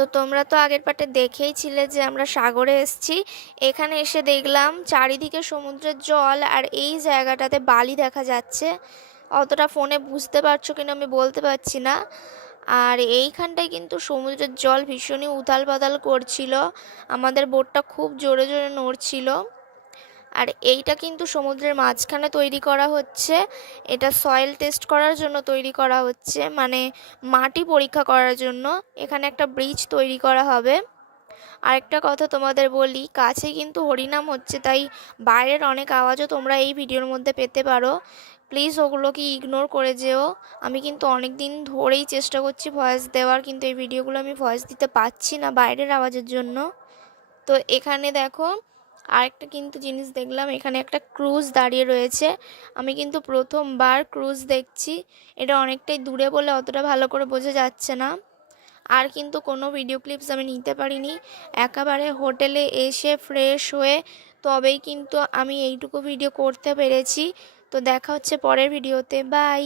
তো তোমরা তো আগের পার্টে দেখেইছিলে যে আমরা সাগরে এসেছি। এখানে এসে দেখলাম চারিদিকে সমুদ্রের জল, আর এই জায়গাটাতে বালি দেখা যাচ্ছে। অতটা ফোনে বুঝতে পারছো কিনা আমি বলতে পারছি না। আর এইখানটায় কিন্তু সমুদ্রের জল ভীষণই উথাল পাতাল করছিল, আমাদের বোটটা খুব জোরে জোরে নড়ছিল। আর এইটা কিন্তু সমুদ্রের মাঝখানে তৈরি করা হচ্ছে, এটা সয়েল টেস্ট করার জন্য তৈরি করা হচ্ছে, মানে মাটি পরীক্ষা করার জন্য এখানে একটা ব্রিজ তৈরি করা হবে। আরেকটা কথা তোমাদের বলি, কাছে কিন্তু হরিনাম হচ্ছে, তাই বাইরের অনেক আওয়াজও তোমরা এই ভিডিওর মধ্যে পেতে পারো। প্লিজ ওগুলোকে ইগনোর করে যেও। আমি কিন্তু অনেক দিন ধরেই চেষ্টা করছি ভয়েস দেওয়ার, কিন্তু এই ভিডিওগুলো আমি ভয়েস দিতে পারছি না বাইরের আওয়াজের জন্য। তো এখানে দেখো আরেকটা কিন্তু জিনিস দেখলাম, এখানে একটা ক্রুজ দাঁড়িয়ে রয়েছে। আমি কিন্তু প্রথমবার ক্রুজ দেখছি, এটা অনেকটাই দূরে বলে অতটা ভালো করে বোঝা যাচ্ছে না। আর কিন্তু কোনো ভিডিও ক্লিপস আমি নিতে পারিনি, একেবারে হোটেলে এসে ফ্রেশ হয়ে তবেই কিন্তু আমি এইটুকু ভিডিও করতে পেরেছি। তো দেখা হচ্ছে পরের ভিডিওতে, বাই।